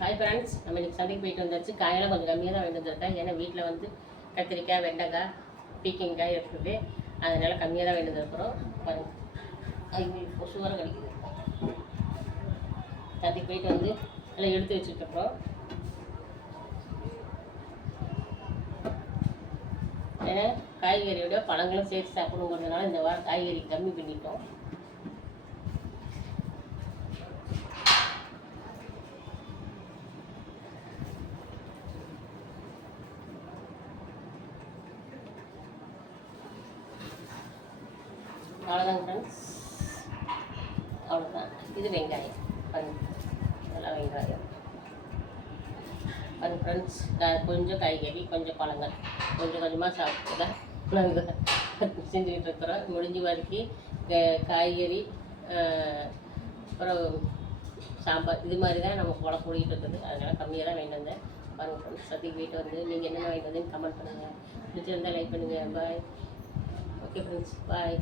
Hi friends, நம்ம இன்றைக்கி சந்தைக்கு போயிட்டு வந்தாச்சு. காயெல்லாம் கொஞ்சம் கம்மியாக தான் வாங்கிட்டு வந்துருக்கேன். ஏன்னா வீட்டில் வந்து கத்திரிக்காய், வெண்டைக்காய், பீக்கங்காய் இருக்குது. அதனால் கம்மியாக தான் வாங்கிட்டு வந்துருக்குறோம். பாருங்கள், அது கொசுவாரம் கிடைக்குது. சந்தைக்கு போயிட்டு வந்து எல்லாம் எடுத்து வச்சுருக்கோம். ஏன்னா காய்கறியோட பழங்களும் சேர்த்து சாப்பிடுங்கிறதுனால இந்த வாரம் காய்கறி கம்மி பண்ணிட்டோம். அவ்வளோதாங்க ஃப்ரெண்ட்ஸ், அவ்வளோதான். இது வெங்காயம் பாருங்க, நல்லா வெங்காயம் பாருங்க ஃப்ரெண்ட்ஸ். கொஞ்சம் காய்கறி, கொஞ்சம் பழங்கள், கொஞ்சம் கொஞ்சமாக சாப்பிட்டு தான் நாங்கள் செஞ்சுக்கிட்டு இருக்கிறோம். முடிஞ்ச வரைக்கும் காய்கறி அப்புறம் சாம்பார் இது மாதிரி தான் நம்ம குழம்பு போடிக்கிட்டு இருக்குது. அதனால் கம்மியாக தான் வாங்கிட்டு வந்தேன். பாருங்கள் ஃப்ரெண்ட்ஸ், சத்திக்கு வீட்டு வந்து நீங்கள் என்னென்ன வாங்கிட்டு வந்தேன்னு கமெண்ட் பண்ணுங்கள். பிடிச்சிருந்தால் லைக் பண்ணுங்கள். பாய். ஓகே ஃப்ரெண்ட்ஸ், பாய்.